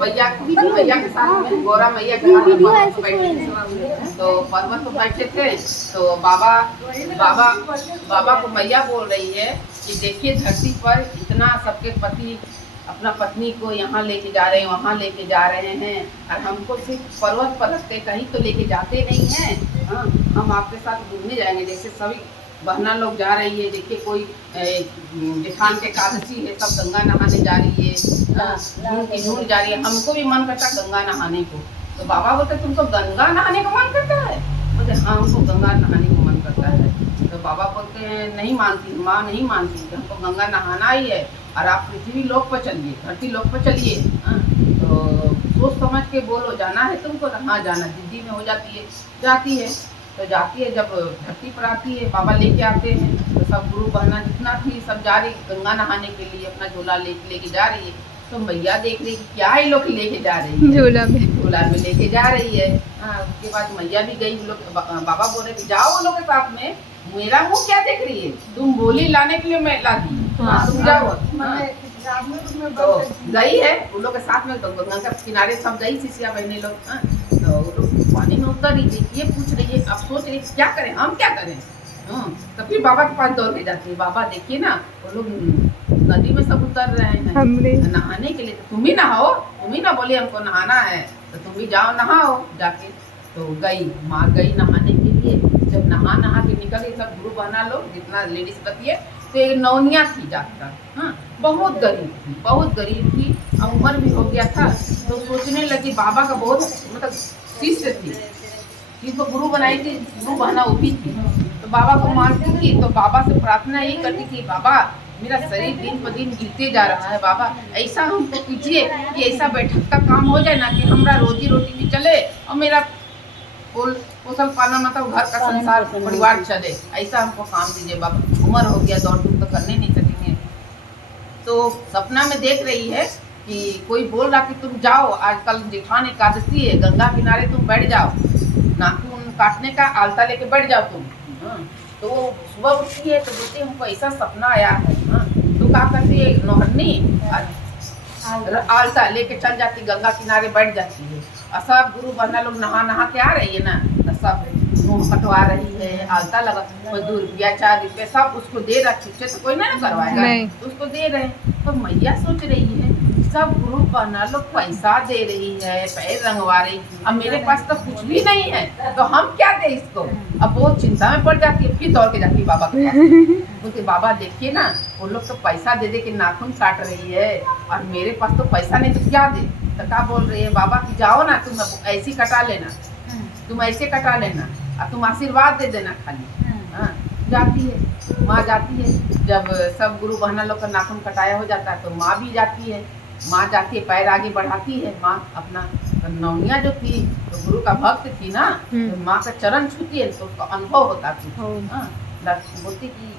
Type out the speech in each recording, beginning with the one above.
भैया भैया के साथ में गौरा मैया के साथ में पर्वत पर बैठे, तो पर्वत पर बैठे थे तो बाबा बाबा बाबा को मैया बोल रही है कि देखिए धरती पर इतना सबके पति अपना पत्नी को यहाँ लेके जा रहे हैं, वहाँ लेके जा रहे हैं, और हमको सिर्फ पर्वत पर रखते, कहीं तो लेके जाते नहीं हैं। हाँ, हम आपके साथ घूमने जाएंगे, जैसे सभी बहना लोग जा रही है। देखिए कोई जेठान के एकादशी है, सब गंगा नहाने जा रही है, ढूंढ जा रही है। हमको भी मन करता गंगा नहाने को। तो बाबा बोलते तुमको गंगा नहाने का मन करता है? बोलते हाँ, हमको गंगा नहाने को मन करता है। तो बाबा बोलते हैं नहीं मानती, माँ नहीं मानती, हमको गंगा नहाना ही है, और आप पृथ्वी लोक पर चलिए, धरती लोक पर चलिए। तो सोच समझ के बोलो, जाना है तुमको? हाँ जाना। जिद्दी में हो जाती है, जाती है। तो जाती है, जब धरती पर आती है बाबा लेके आते हैं, तो सब गुरु बहना जितना थी सब जा रही गंगा नहाने के लिए, अपना झोला लेके जा रही है। तो मैया देख रही क्या ये लोग लेके जा रही है, झोला में लेके जा रही है। उसके बाद मैया भी गई। लोग बाबा बोल रहे जाओ उन लोग के साथ में, मेरा मुँह क्या देख रही है, तुम बोली लाने के लिए मैं ला दी, तुम जाओ। तो गई है उन लोग के साथ में, तो गंगा के किनारे सब गई शिष्या बहने लोग। तो वो लोग पानी में उतर रही थी, ये पूछ रही है, अब सोच रही क्या करें, हम क्या करें। तो फिर बाबा के पास दौड़ के जाती है, बाबा देखिए ना वो लोग नदी में सब उतर रहे हैं नहाने के लिए, तो तुम ही नहाओ, तुम ही ना बोले हमको नहाना है, तो तुम भी जाओ नहाओ जाके। तो गई माँ, गई नहाने के लिए। जब नहा के निकल गई सब गुरु बहना लोग, जितना लेडीज पति है, तो एक नौनिया थी जाकर, हाँ बहुत गरीब थी, और उम्र भी हो गया था। तो सोचने लगी, बाबा का बहुत मतलब शिष्य थी, जिसको गुरु बनाई थी, गुरु बहना वो भी थी। तो बाबा को मानती थी, तो बाबा से प्रार्थना यही करती थी, बाबा मेरा शरीर दिन पर दिन गिरते जा रहा है, बाबा ऐसा हमको कीजिए कि ऐसा बैठक का काम हो जाए ना, कि हमारा रोजी रोटी भी चले और मेरा पोषण पालन मतलब घर का संसार परिवार चले, ऐसा हमको काम दीजिए बाबा। उम्र हो गया, दौड़ धूप तो करने नहीं सकेंगे। तो सपना में देख रही है कि कोई बोल रहा कि तुम जाओ, आजकल जेठान एकादशी है, गंगा किनारे तुम बैठ जाओ, नाखून काटने का आलता लेके बैठ जाओ तुम। तो वो सुबह उठती है तो बोलती हमको ऐसा सपना आया है। तो क्या करती है, नौहरनी आलता लेके चल जाती, गंगा किनारे बैठ जाती है, और सब गुरु बहना लोग नहा के आ रही है ना, तो सब मुँह कटवा रही है, आलता लगा, कोई 2 रुपया 4 रुपये सब उसको दे रहा, ठीक से तो कोई ना करवाएगा, तो उसको दे रहे हैं। तो मैया सोच रही है सब गुरु बहना लोग पैसा दे रही है, पैर रंगवा रही, अब मेरे पास तो कुछ भी नहीं है, तो हम क्या दे इसको। अब बहुत चिंता में पड़ जाती है, फिर दौड़ के जाती है बाबा के पास, बोलते बाबा देखिए ना वो लोग तो पैसा दे के नाखून काट रही है, और मेरे पास तो पैसा नहीं, तो क्या दे। तो क्या बोल रही है बाबा की जाओ ना तुम ऐसी कटा लेना, तुम ऐसे कटा लेना, और तुम आशीर्वाद दे देना खाली। हाँ जाती है माँ, जाती है। जब सब गुरु बहना लोग का नाखून कटाया हो जाता है, तो माँ भी जाती है, माँ जाती है पैर आगे बढ़ाती है। माँ अपना नौनिया जो थी तो गुरु का भक्त थी ना, तो माँ का चरण छूती है तो उसका अनुभव होता था। बोलती कि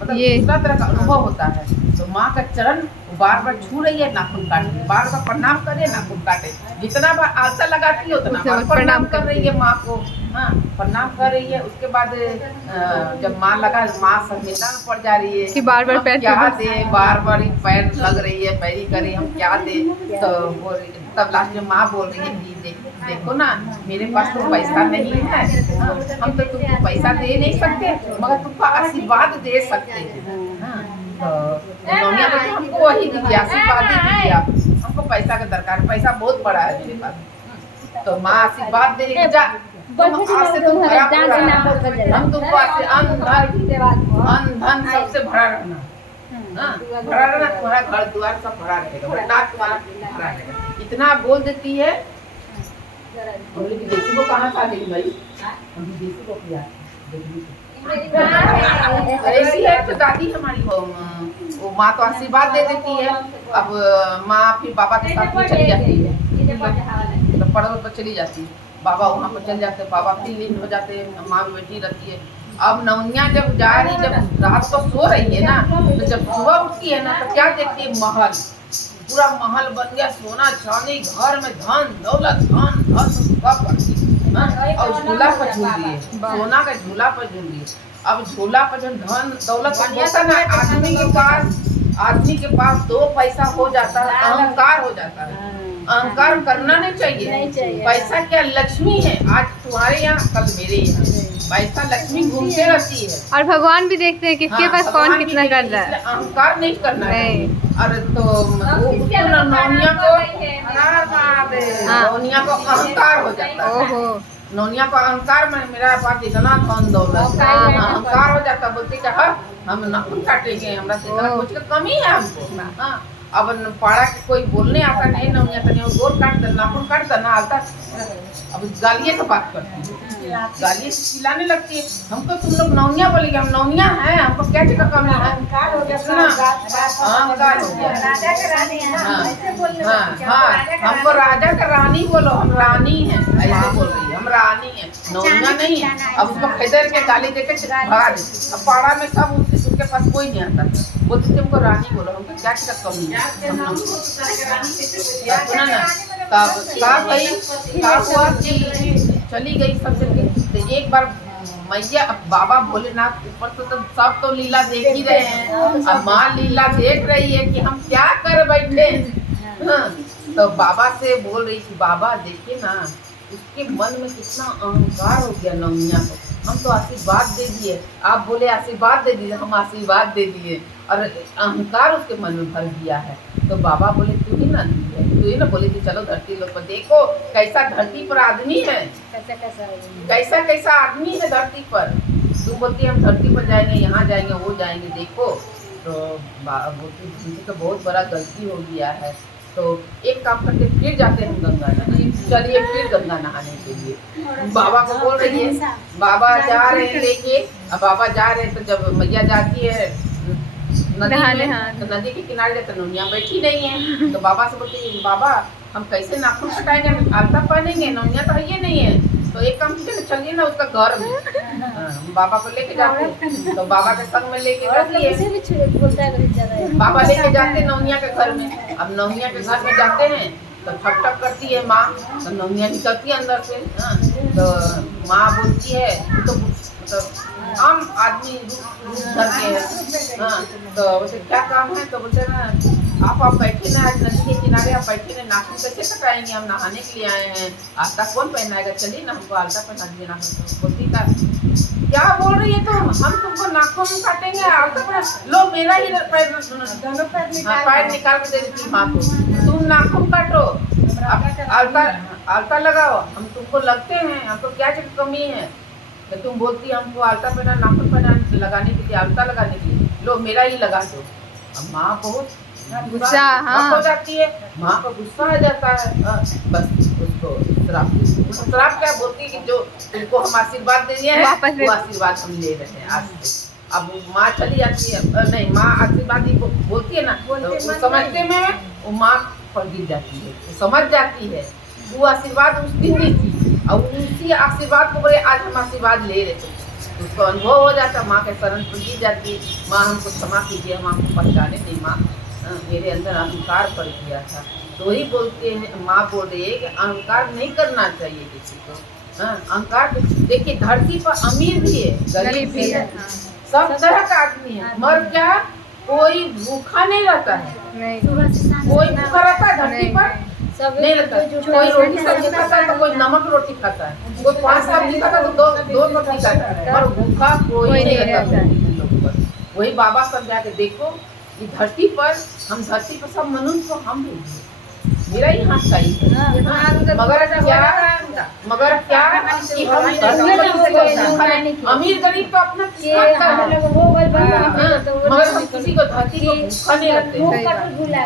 मतलब दूसरा तरह का अनुभव होता है। तो माँ का चरण बार बार छू रही है, नाखून काट रही है, बार बार प्रणाम करे, नाखून काटे, जितना बार आलता लगाती है उतना बार प्रणाम कर रही है माँ को। हाँ प्रणाम कर रही है। उसके बाद जब माँ लगा, माँ संवेदना में पड़ जा रही है कि बार बार पैर क्या दे, बार बार पैर लग रही है, पैरी करे हम क्या दे। तो तब लास्ट में माँ बोल रही है देखो ना मेरे पास तो पैसा नहीं है, हम तो तुमको पैसा दे नहीं सकते, मगर तुमको आशीर्वाद दे सकते हैं। तो नौनिया बोलती हमको वही दीजिए, आशीर्वाद ही दीजिए, आप हमको पैसा का दरकार, पैसा बहुत बड़ा है मेरे पास। तो माँ आशीर्वाद दे जा, आज से तुम हम तुमको अन्न धन सबसे भरा रहना, भरा रहना, तुम्हारा घर द्वार सब भरा रहेगा, तुम्हारा भरा रहेगा। इतना बोल देती है। देसी को कहाँ था गई भाई, देसी को किया ऐसी है। तो दादी हमारी वो माँ तो आशीर्वाद दे देती है। अब माँ फिर बाबा के साथ में चली जाती है, तो पर्वत पर चली जाती है, बाबा वहाँ पर चल जाते हैं, बाबा फिर लीन हो जाते हैं, माँ भी बैठी रहती है। अब नौनिया जब जा रही, जब रात को सो रही है ना, तो जब सुबह उठती है ना, तो क्या देखती है, महल, पूरा महल बन गया, सोना चांदी, घर में धन दौलत, धन सब बढ़ती, और झूला पर झूल रही है, सोना का झूला पर झूल रही है। अब झूला पर जब धन दौलत होता ना, आदमी के पास 2 पैसा हो जाता है, अहंकार हो जाता है, अहंकार करना नहीं चाहिए। पैसा क्या लक्ष्मी है, आज तुम्हारे यहाँ कल मेरे यहाँ। पैसा लक्ष्मी घूमते रहती है और भगवान भी देखते हैं किसके पास कौन कितना कर रहा है। अहंकार नहीं करना है। अरे तो नौनिया को अहंकार हो जाता है। ओहो, नौनिया को अहंकार में मेरा पास इतना धन दौलत, अहंकार हो जाता, बोलते कि हाँ हम नाखून काटेंगे, हमरा से इतना कुछ का कमी है हमको। हाँ अब पाड़ा के कोई बोलने आता नहीं, नौनिया तनिया गोल काट दे, नाखून काट दे ना आता। अब गालिए से बात करती है, गालिए से चिल्लाने लगती है। हमको तुम लोग नौनिया बोलेंगे, हम नौनिया हैं, हमको क्या चीज का कमी है। अहंकार हो गया, अहंकार हो गया। हाँ, हमको राजा का रानी बोलो, हम रानी हैं, ऐसे बोल रही है, हम रानी हैं, नौनिया नहीं है। अब उसको खरीदर के गाली देके भगा दे। अब पाड़ा में सब उसके पास कोई नहीं आता, बोलते थे हमको रानी बोलो, हमको क्या चीज का कमी है। सुना ना का हुआ कि चली गई सब चल गई। तो एक बार मैया बाबा भोलेनाथ ऊपर से तो सब तो लीला देख ही रहे हैं, अब माँ लीला देख रही है कि हम क्या कर बैठे। हाँ, तो बाबा से बोल रही थी, बाबा देखिए ना उसके मन में कितना अहंकार हो गया नौनिया को, हम तो आशीर्वाद दे दिए, आप बोले आशीर्वाद दे दिए, हम आशीर्वाद दे दिए और अहंकार उसके मन में भर दिया है। तो बाबा बोले तू ही ना बोले कि चलो धरती लोग पर देखो कैसा धरती पर आदमी है, कैसा कैसा आदमी है धरती पर। तू बोलती हम धरती पर जाएंगे, यहाँ जाएंगे, वो जाएंगे, देखो। तो बोलती तो बहुत बड़ा गलती हो गया है। तो एक काम करके फिर जाते हैं गंगा नहाने, चलिए फिर गंगा नहाने के लिए। बाबा को बोल रही है, बाबा जा रहे हैं लेके, अब बाबा जा रहे हैं तो जब मैया जाती है नदी में, तो नदी के किनारे जाते नौनिया बैठी नहीं है। तो बाबा से बोलते हैं बाबा हम कैसे नाखून कटाएंगे, आलता पहनेंगे, नौनिया तो ये नहीं है। तो एक काम कीजिए चलिए ना उसका घर में, बाबा को लेके जाते हैं। तो बाबा के संग में लेके जाती है, बाबा लेके जाते हैं नौनिया के घर में। अब नौनिया के घर में जाते हैं तो ठक ठक करती है माँ, तो नौनिया निकलती है अंदर से। हाँ, तो माँ बोलती है तो मतलब आम आदमी घर के है। हाँ, तो बोलते क्या काम है, तो बोलते ना आप बैठे ना, आज नदी के किनारे आप बैठे ना, नाखून कैसे कटाएंगे, हम नहाने के लिए आए हैं, आस्था कौन पहनाएगा, चलिए ना हमको आल्ता पहना दीजिए नाखून। बोलती का क्या बोल रही है तुम, हम तुमको नाखून काटेंगे, आल्ता पहना लो, मेरा ही पैर निकाल के दे देती माँ को, तुम नाखून काटो, आल्ता लगाओ, हम तुमको लगते हैं, हमको क्या चीज कमी है। तो तुम बोलती हमको आल्ता पहना, नाखून पहना लगाने के लिए, आल्ता लगाने के लिए, लो मेरा ही लगा दो। अब माँ बहुत गुस्सा हो जाती है, माँ को गुस्सा आ जाता है। बस उसको श्राप क्या बोलती है कि जो तुमको हम आशीर्वाद दे दिए हैं वो आशीर्वाद हम ले रहे हैं आज से। अब माँ चली जाती है, नहीं माँ आशीर्वाद बोलती है ना, तो समझते में वो माँ पर गिर जाती है, समझ जाती है वो आशीर्वाद उस दिन दी थी और उसी आशीर्वाद को बोले आज हम आशीर्वाद ले रहे थे। उसको अनुभव हो जाता, माँ के शरण पर गिर जाती, माँ हमको क्षमा कीजिए, हम आपको पहचाने नहीं माँ, मेरे अंदर अहंकार पड़ गया था। तो वही बोलते हैं, माँ बोल रही है कि अहंकार नहीं करना चाहिए किसी को। अहंकार देखिए धरती पर अमीर भी है, गरीब भी है, सब तरह का आदमी है, मगर क्या कोई भूखा नहीं रहता है, कोई भूखा रहता है धरती पर नहीं रहता। कोई रोटी सब्जी खाता है तो कोई नमक रोटी खाता है, कोई 5 सब्जी खाता है तो दो रोटी खाता है, और भूखा कोई नहीं रहता। वही बाबा समझा के देखो ये धरती पर, हम धरती पर सब मनुष्य को हम मेरा ही हाथ सही है, मगर क्या कि हम अमीर गरीब तो अपना मगर हम किसी को धरती को भूखा नहीं रखते।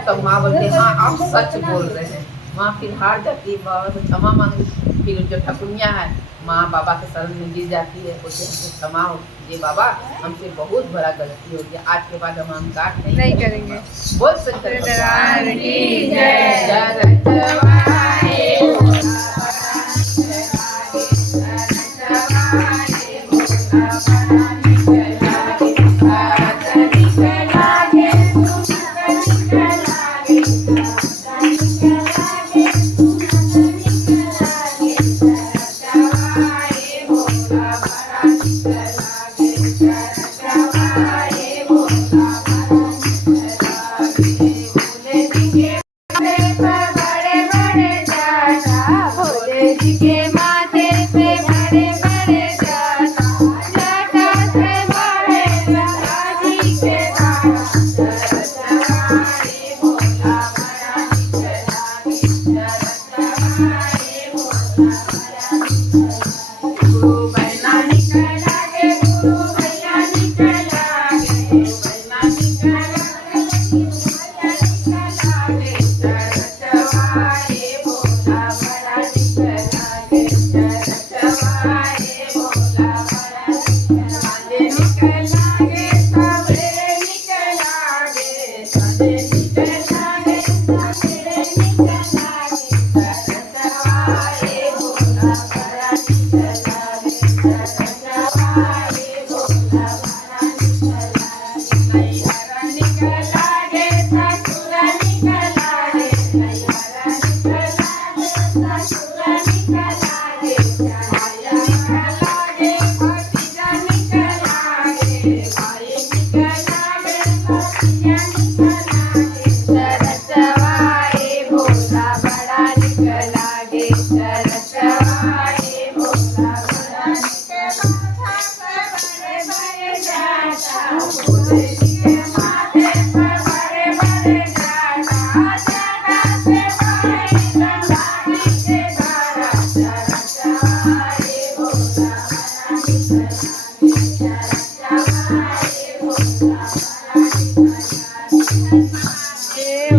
तो माँ बोलते हाँ आप सच बोल रहे हैं। माँ फिर हार जाती है, बाबा से क्षमा मांगी, फिर जो ठकुनिया है माँ बाबा के शरण में गिर जाती है, बोलते हमको क्षमा हो ये बाबा, हमसे बहुत बड़ा गलती हो गया, आज के बाद हम अहंकार नहीं करेंगे। बोल सकते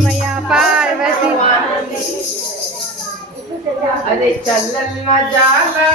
मैया पार्वती। अरे चलल न जाला